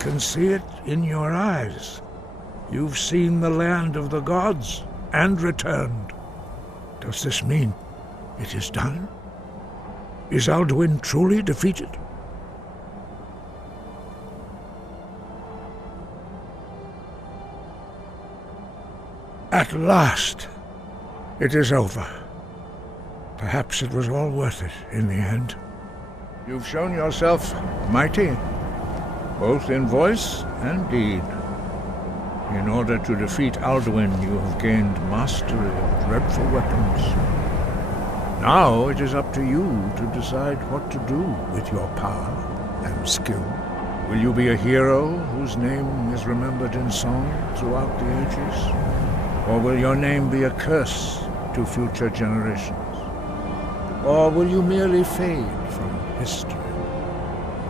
can see it in your eyes. You've seen the land of the gods and returned. Does this mean it is done? Is Alduin truly defeated? At last, it is over. Perhaps it was all worth it in the end. You've shown yourself mighty, both in voice and deed. In order to defeat Alduin, you have gained mastery of dreadful weapons. Now it is up to you to decide what to do with your power and skill. Will you be a hero whose name is remembered in song throughout the ages? Or will your name be a curse to future generations? Or will you merely fade from history,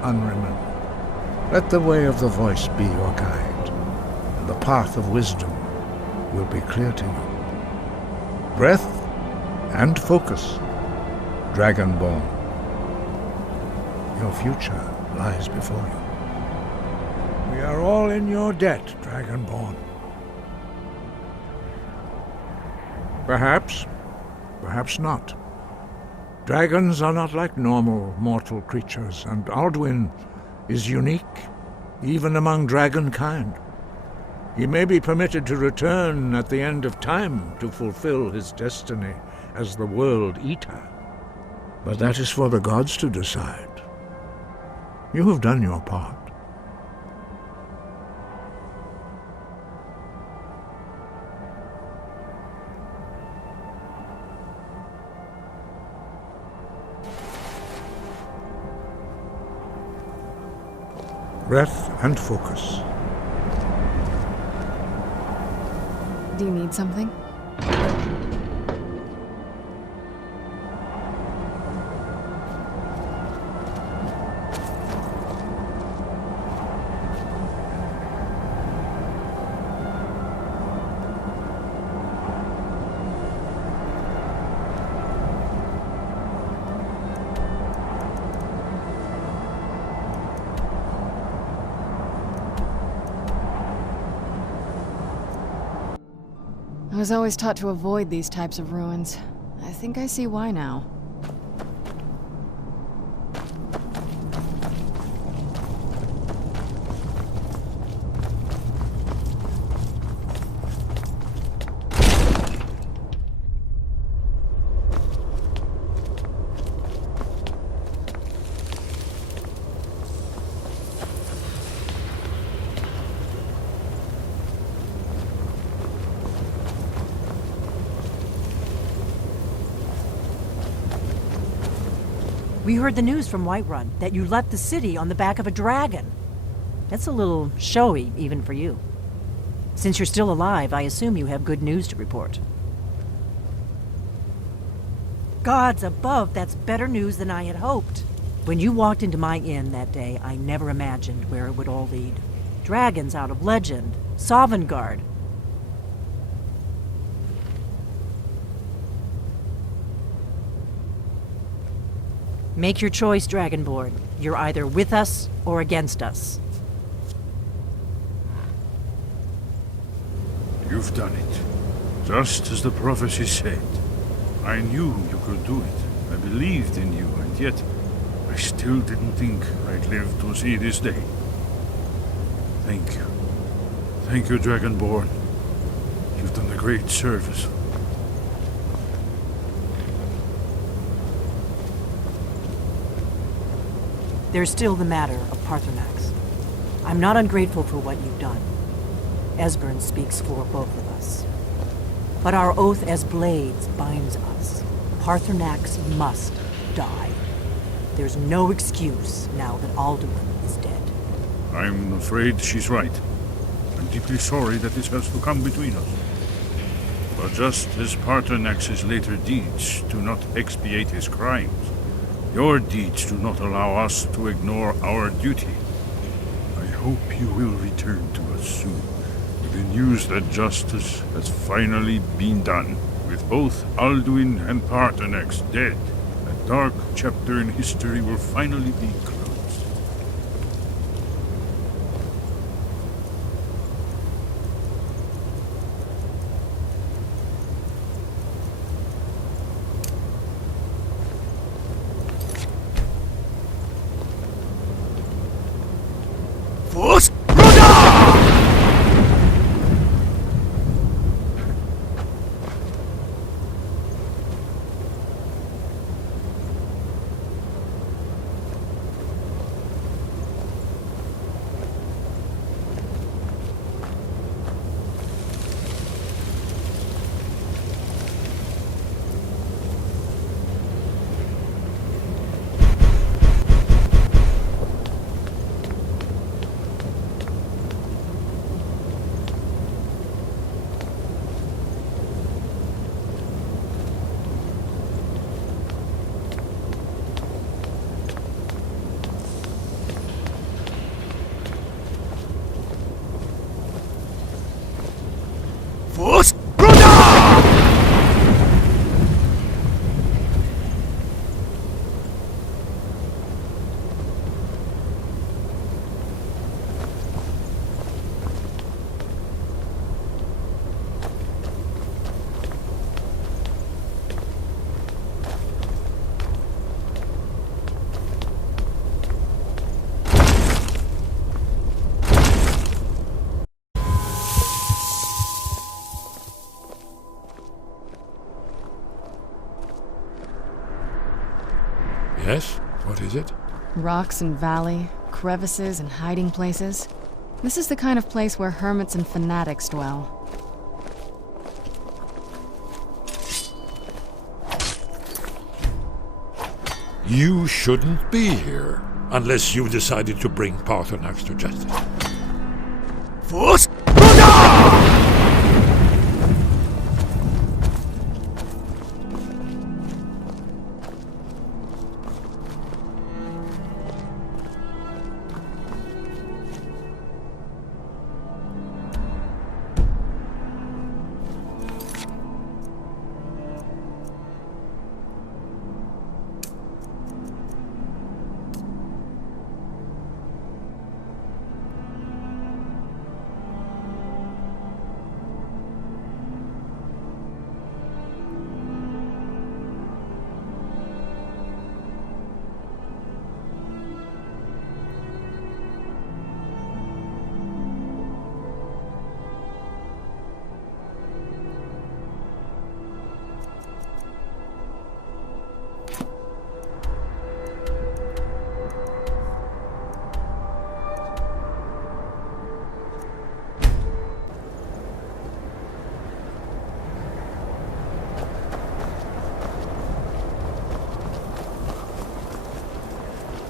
unremembered? Let the way of the voice be your guide. The path of wisdom will be clear to you. Breath and focus, Dragonborn. Your future lies before you. We are all in your debt, Dragonborn. Perhaps, perhaps not. Dragons are not like normal mortal creatures, and Alduin is unique, even among dragonkind. He may be permitted to return at the end of time to fulfill his destiny as the World Eater. But that is for the gods to decide. You have done your part. Breath and focus. Do you need something? I was always taught to avoid these types of ruins. I think I see why now. We heard the news from Whiterun that you left the city on the back of a dragon. That's a little showy, even for you. Since you're still alive, I assume you have good news to report. Gods above, that's better news than I had hoped. When you walked into my inn that day, I never imagined where it would all lead. Dragons out of legend, Sovngarde. Make your choice, Dragonborn. You're either with us or against us. You've done it. Just as the prophecy said. I knew you could do it. I believed in you, and yet I still didn't think I'd live to see this day. Thank you. Thank you, Dragonborn. You've done a great service. There's still the matter of Paarthurnax. I'm not ungrateful for what you've done. Esbern speaks for both of us. But our oath as blades binds us. Paarthurnax must die. There's no excuse now that Alduin is dead. I'm afraid she's right. I'm deeply sorry that this has to come between us. But just as Paarthurnax's later deeds do not expiate his crimes, your deeds do not allow us to ignore our duty. I hope you will return to us soon, with the news that justice has finally been done. With both Alduin and Paarthurnax dead, a dark chapter in history will finally be closed. Yes? What is it? Rocks and valley, crevices and hiding places. This is the kind of place where hermits and fanatics dwell. You shouldn't be here, unless you've decided to bring Parthenax to justice.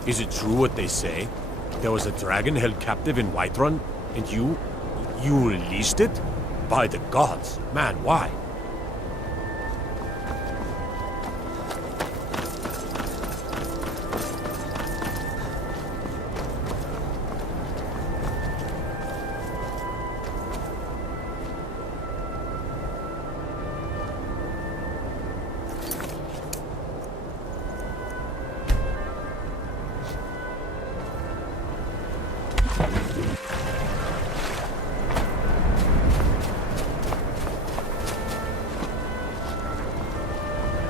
Is it true what they say? There was a dragon held captive in Whiterun, and you released it? By the gods, man, why?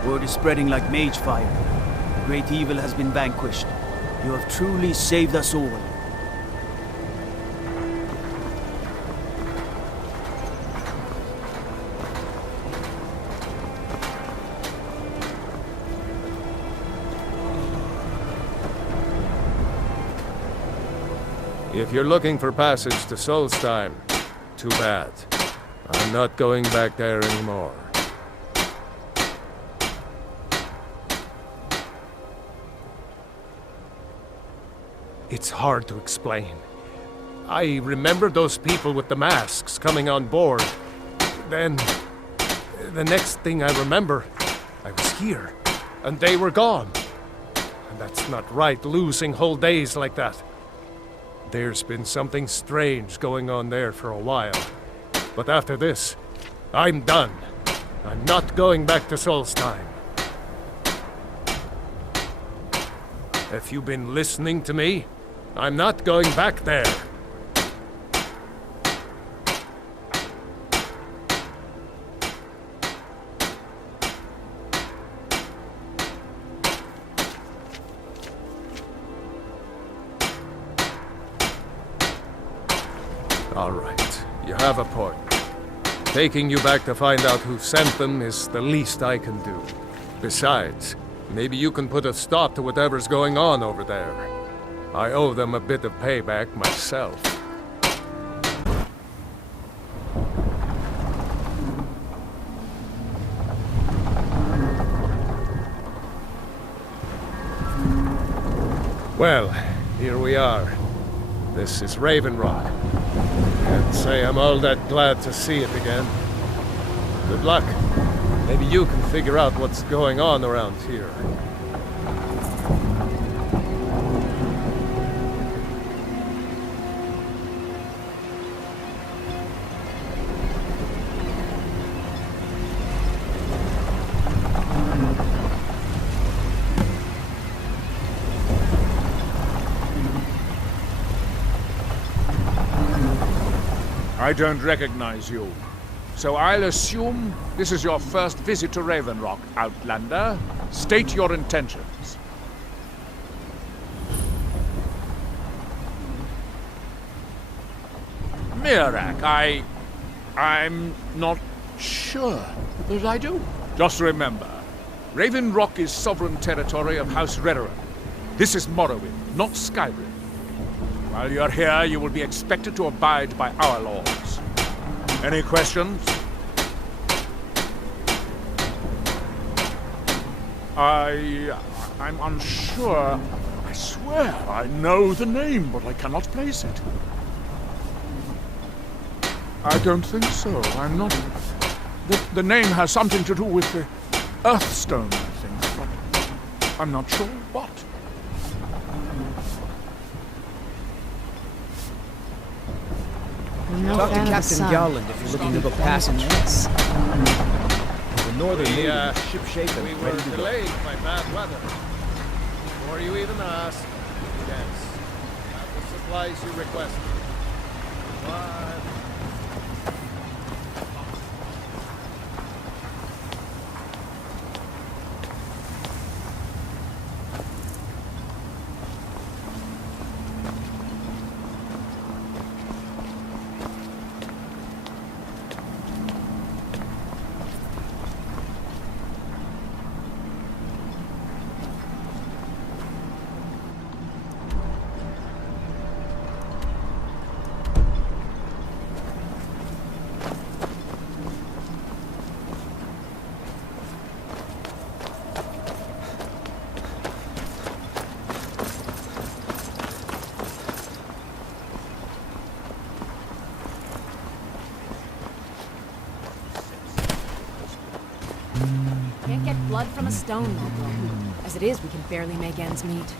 Word is spreading like mage fire. The great evil has been vanquished. You have truly saved us all. If you're looking for passage to Solstheim, too bad. I'm not going back there anymore. It's hard to explain. I remember those people with the masks coming on board. Then, the next thing I remember, I was here, and they were gone. And that's not right, losing whole days like that. There's been something strange going on there for a while. But after this, I'm done. I'm not going back to Solstheim. If you've been listening to me, I'm not going back there. All right, you have a point. Taking you back to find out who sent them is the least I can do. Besides, maybe you can put a stop to whatever's going on over there. I owe them a bit of payback myself. Well, here we are. This is Raven Rock. Can't say I'm all that glad to see it again. Good luck. Maybe you can figure out what's going on around here. I don't recognize you. So I'll assume this is your first visit to Raven Rock, Outlander. State your intentions. Mirak, I'm not sure that I do. Just remember, Raven Rock is sovereign territory of House Redoran. This is Morrowind, not Skyrim. While you're here, you will be expected to abide by our laws. Any questions? I'm unsure. I swear I know the name, but I cannot place it. I don't think so. I'm not... The name has something to do with the Earthstone, I think, but I'm not sure what. No Talk to fan of the Captain sun. Gowland if you're looking to book passage. The northern navy is ship-shape We and were ready to go. delayed by bad weather. Before you even asked, yes, have the supplies you requested. What? Can't get blood from a stone, Noble. As it is, we can barely make ends meet.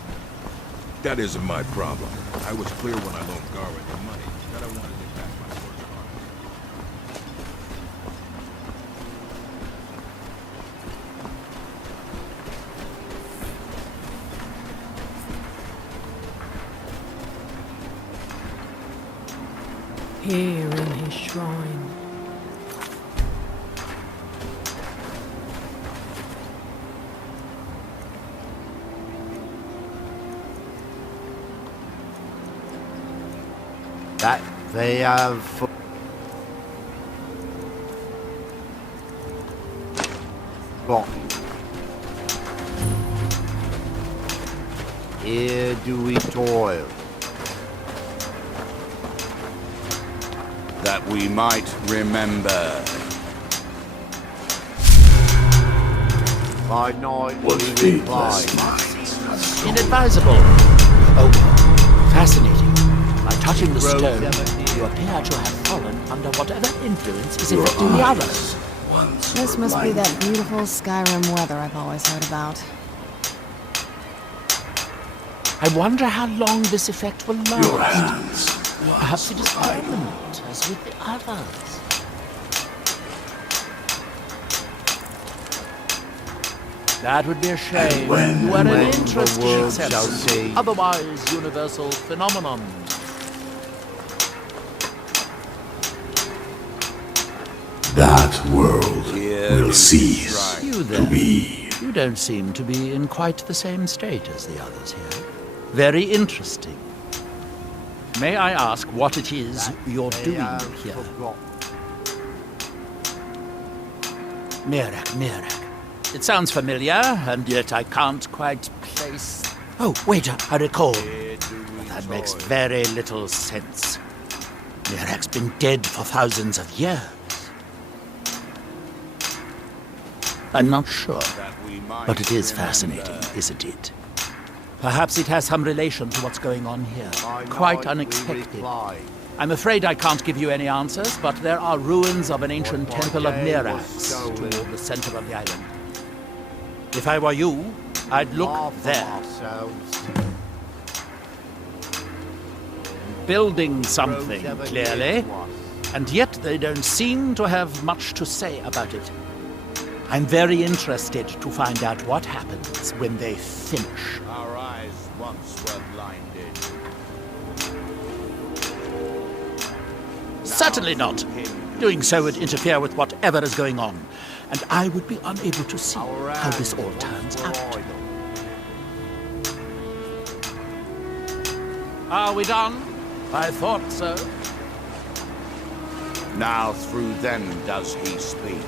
That isn't my problem. I was clear when I loaned Garwin the money that I wanted it back my first car. Here in his shrine. That they have... forgotten. Here do we toil, That we might remember. by night we reply. Inadvisable. Oh, fascinating. By touching the stone, you appear to have fallen under whatever influence is affecting the others. This must be that beautiful Skyrim weather I've always heard about. I wonder how long this effect will last. Perhaps it is permanent, as with the others. That would be a shame. You are an the interesting world shall exception. see. Otherwise, universal phenomenon. That world will cease You there. You don't seem to be in quite the same state as the others here. Very interesting. May I ask what it is you're They doing have here? forgotten. Mirak. It sounds familiar, and yet I can't quite place... Oh, wait, I recall. That makes very little sense. Mirak's been dead for thousands of years. I'm not sure, but it is fascinating, isn't it? Perhaps it has some relation to what's going on here. By Quite night we unexpected. reply. I'm afraid I can't give you any answers, but there are ruins of an ancient What temple of day was Mirax stolen? toward the center of the island. If I were you, I'd look Far from there. ourselves. Building something, Roads ever clearly, near to us. and yet they don't seem to have much to say about it. I'm very interested to find out what happens when they finish. Our eyes once were blinded. Certainly not. Doing so would interfere with whatever is going on, and I would be unable to see how this all turns out. Are we done? I thought so. Now through them does he speak.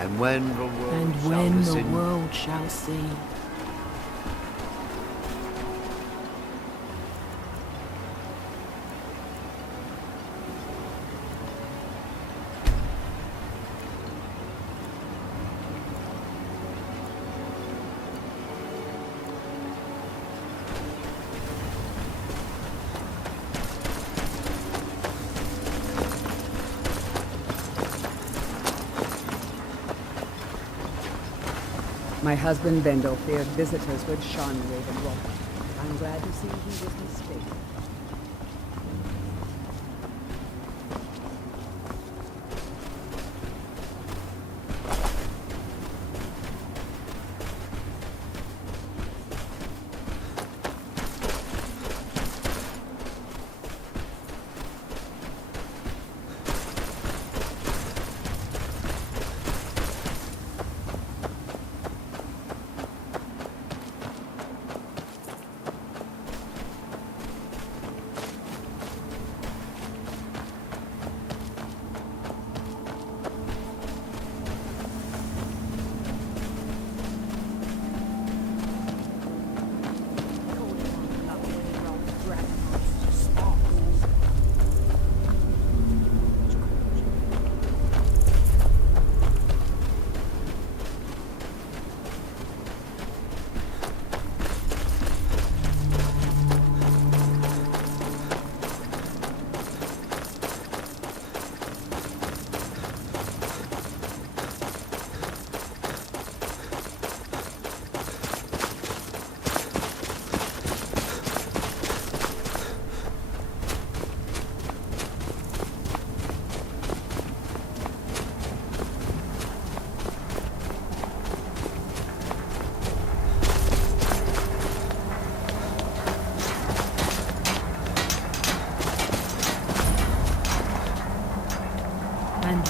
And when the world shall see. My husband Bendel feared visitors would shun Raven Wolf. I'm glad to see he was mistaken.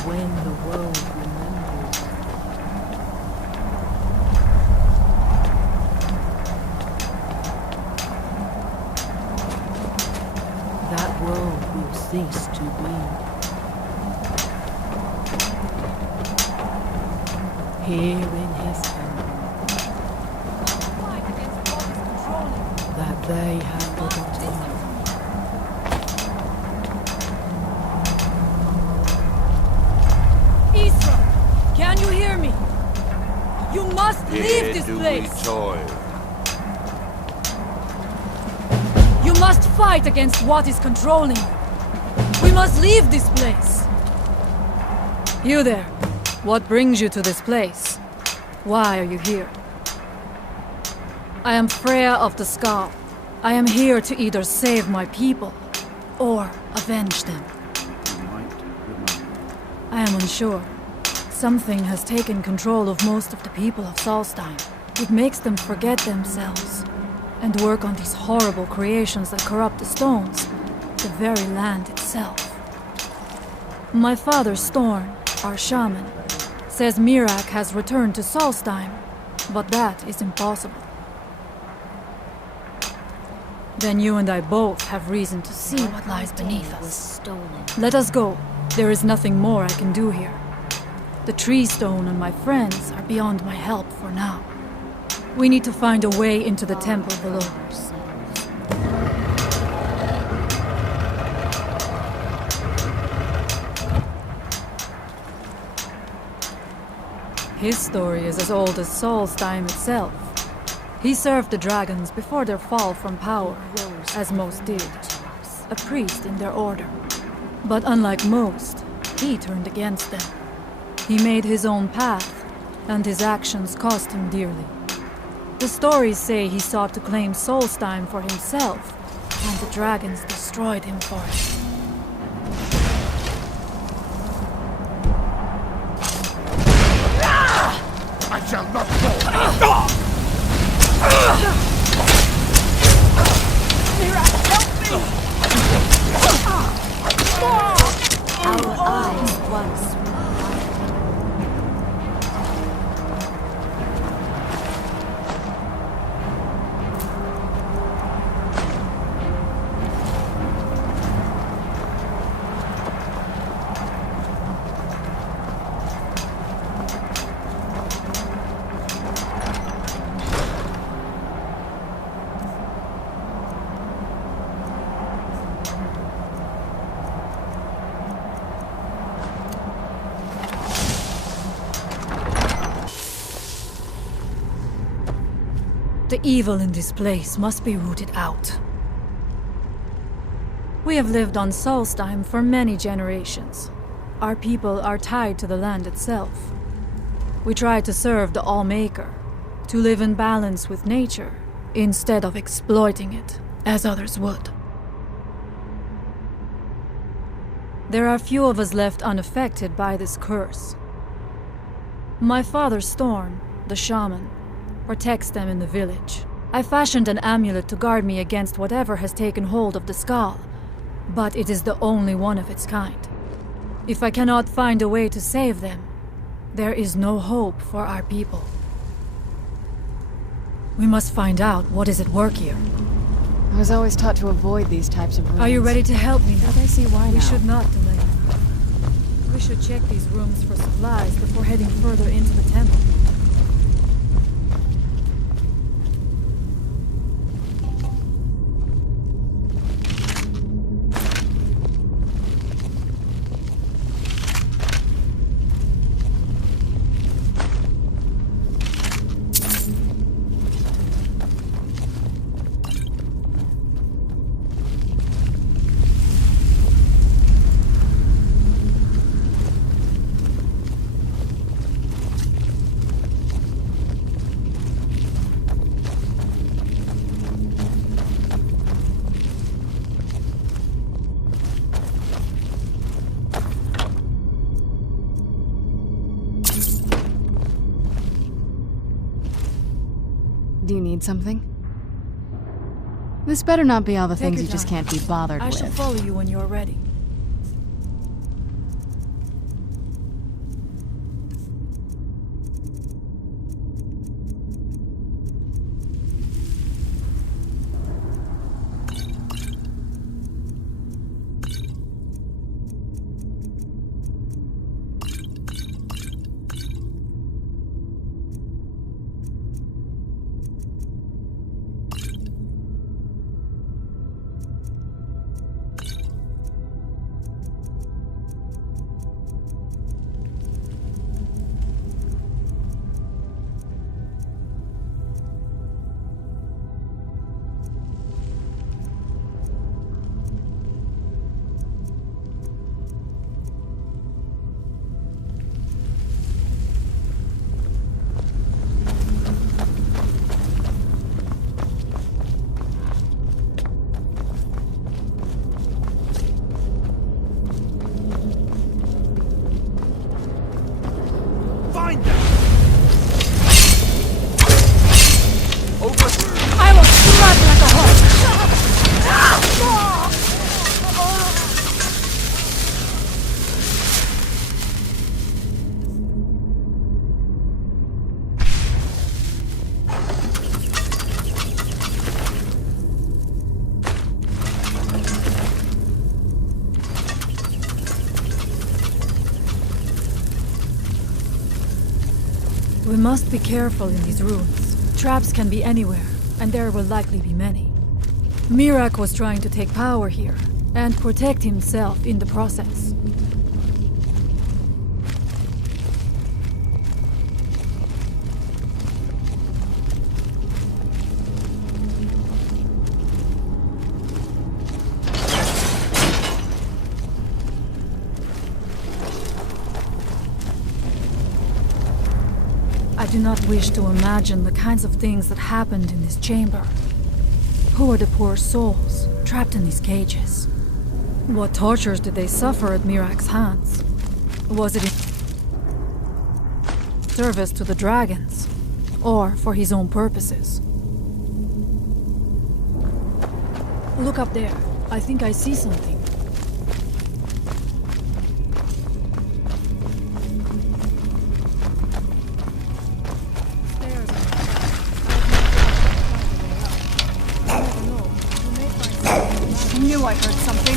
when the world remembers. That world will cease to be. Here in his temple, that they have forgotten. Can you hear me? You must leave this place! You must fight against what is controlling you. We must leave this place! You there. What brings you to this place? Why are you here? I am Freya of the Scar. I am here to either save my people, or avenge them. I am unsure. Something has taken control of most of the people of Solstheim. It makes them forget themselves, and work on these horrible creations that corrupt the stones, the very land itself. My father Storn, our shaman, says Mirak has returned to Solstheim, but that is impossible. Then you and I both have reason to see what lies beneath us. Let us go. There is nothing more I can do here. The tree stone and my friends are beyond my help for now. We need to find a way into the temple below. His story is as old as Solstheim itself. He served the dragons before their fall from power, as most did, a priest in their order. But unlike most, he turned against them. He made his own path, and his actions cost him dearly. The stories say he sought to claim Solstheim for himself, and the dragons destroyed him for it. I shall not fall! Our eyes once were The evil in this place must be rooted out. We have lived on Solstheim for many generations. Our people are tied to the land itself. We try to serve the Allmaker, to live in balance with nature, instead of exploiting it, as others would. There are few of us left unaffected by this curse. My father Storm, the shaman, protects them in the village. I fashioned an amulet to guard me against whatever has taken hold of the skull, but it is the only one of its kind. If I cannot find a way to save them, there is no hope for our people. We must find out what is at work here. I was always taught to avoid these types of rooms. Are you ready to help me now? But I see why We now. should not delay. We should check these rooms for supplies before heading further into the temple. Do you need something? This better not be all the Take things your you just time. can't be bothered I with. shall follow you when you are ready. We must be careful in these rooms. Traps can be anywhere, and there will likely be many. Mirak was trying to take power here, and protect himself in the process. do not wish to imagine the kinds of things that happened in this chamber. Who are the poor souls trapped in these cages? What tortures did they suffer at Mirak's hands? Was it in service to the dragons, or for his own purposes? Look up there. I think I see something. I knew I heard something.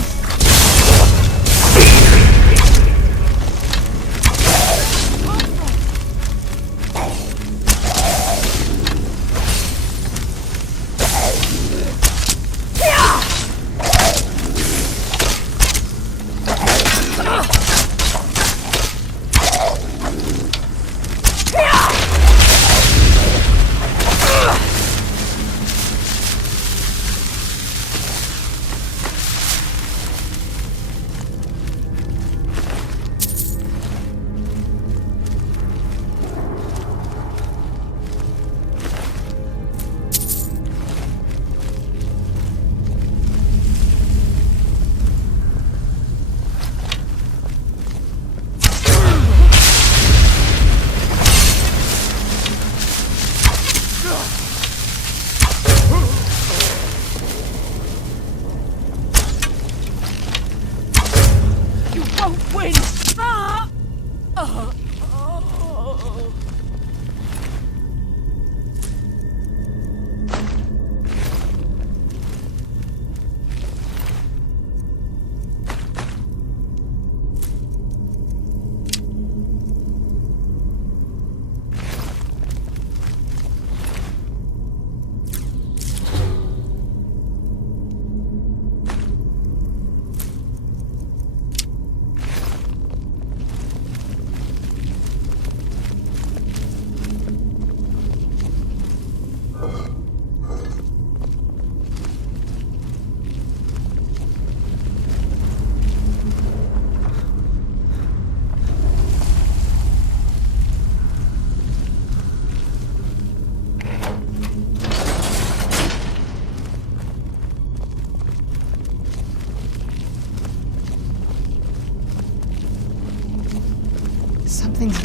Something's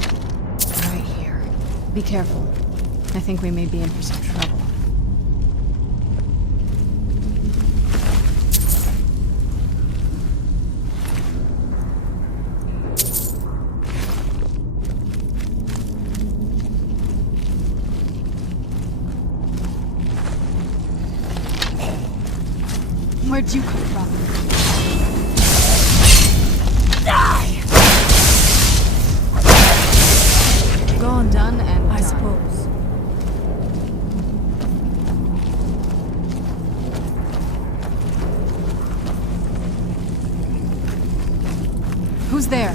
right here. Be careful. I think we may be in for some trouble. Where'd you come from? Die! Gone, done, and I suppose. Who's there?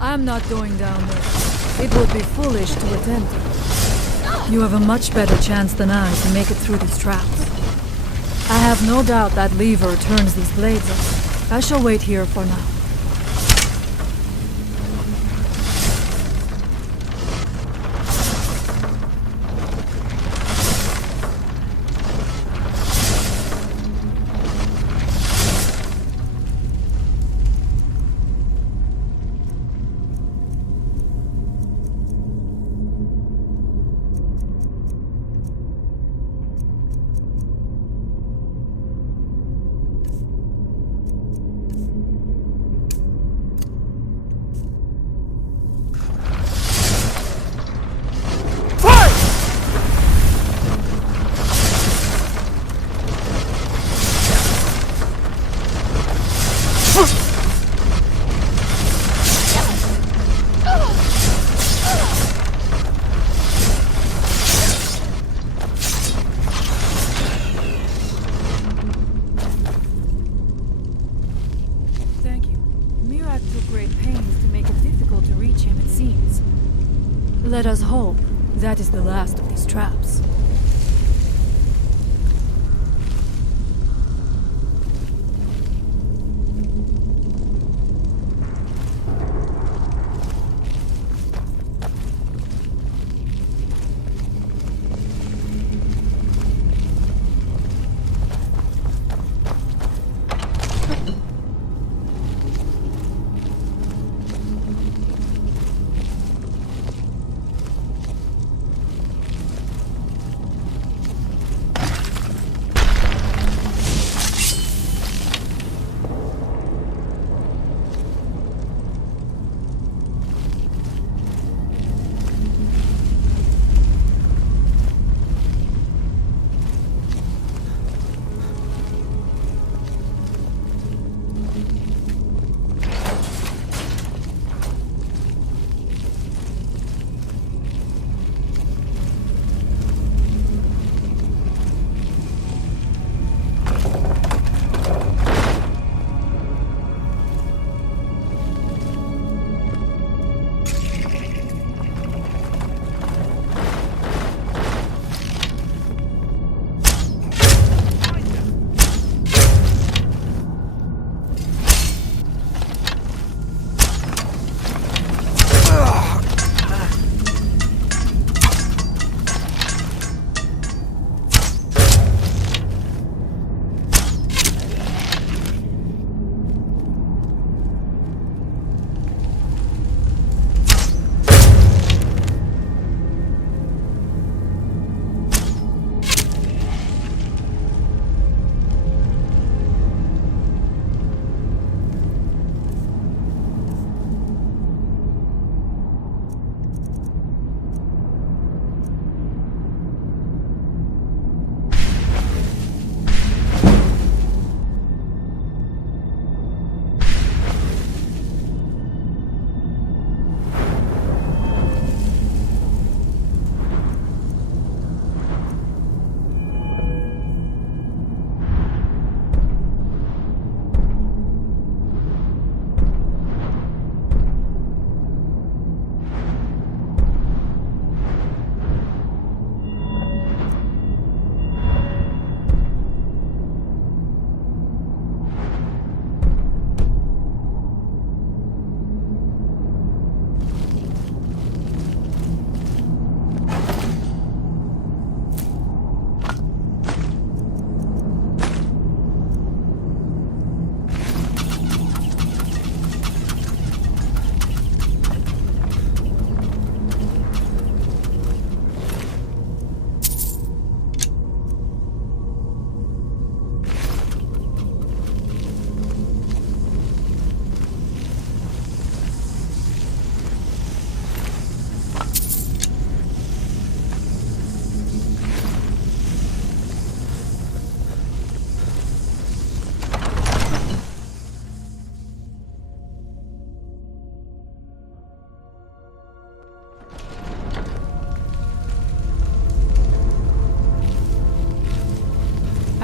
I'm not going down there. It would be foolish to attempt it. You have a much better chance than I to make it through these traps. I have no doubt that lever turns these blades off. I shall wait here for now. Let us hope that is the last of these traps.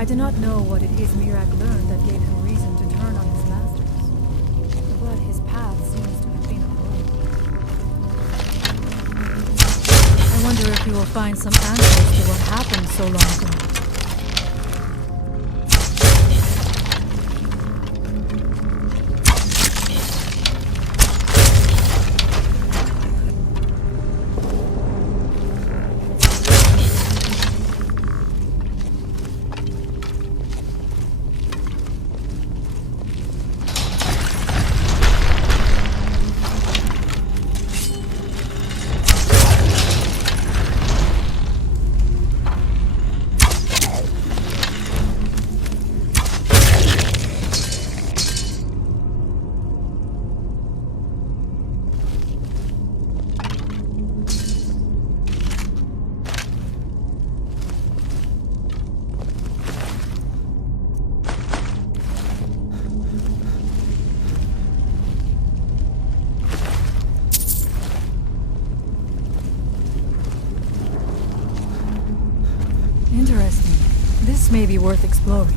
I do not know what it is Mirak learned that gave him reason to turn on his masters, but his path seems to have been a road. You will find some answers to what happened so long ago. Interesting. This may be worth exploring.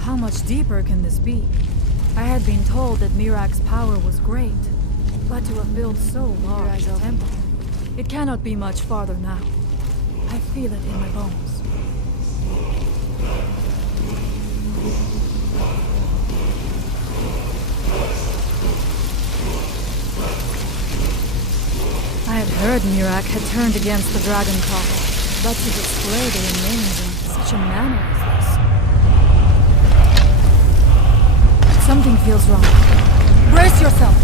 How much deeper can this be? I had been told that Mirak's power was great, but to have built so large a temple, it cannot be much farther now. I feel it in my bones. I had heard Mirak had turned against the Dragon Call, but to display the remains in such a manner as this. Something feels wrong. Brace yourself!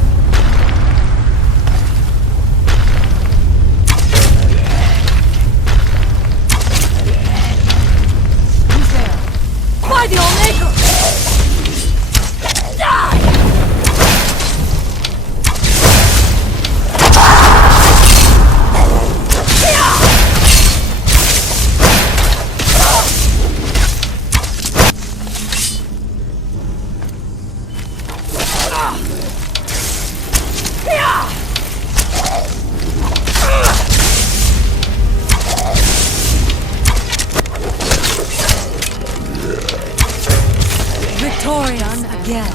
Who's there? By the All-Maker! Die! Victorious again.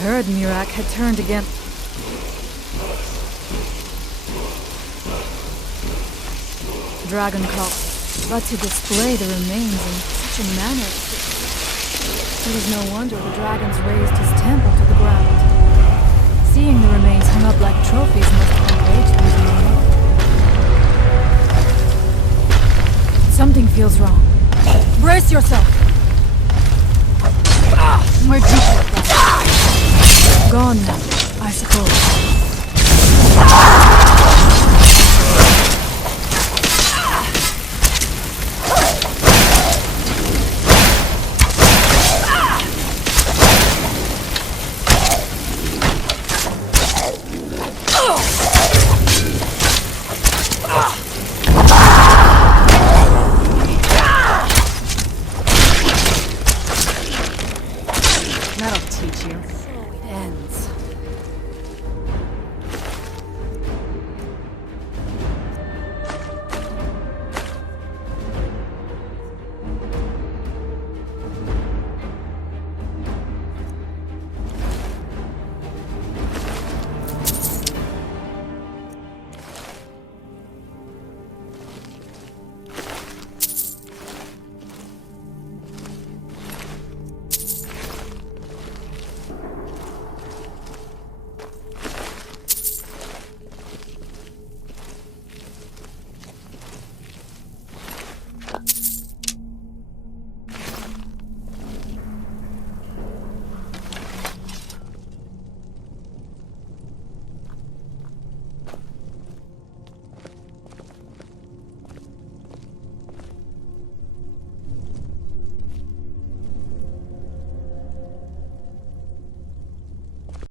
heard Mirak had turned again. Dragon cult, but to display the remains in such a manner. It was no wonder the dragons raised his temple to the ground. Seeing the remains hung up like trophies must have enraged them to no end. Something feels wrong. Brace yourself! We're deep. Gone now, I suppose.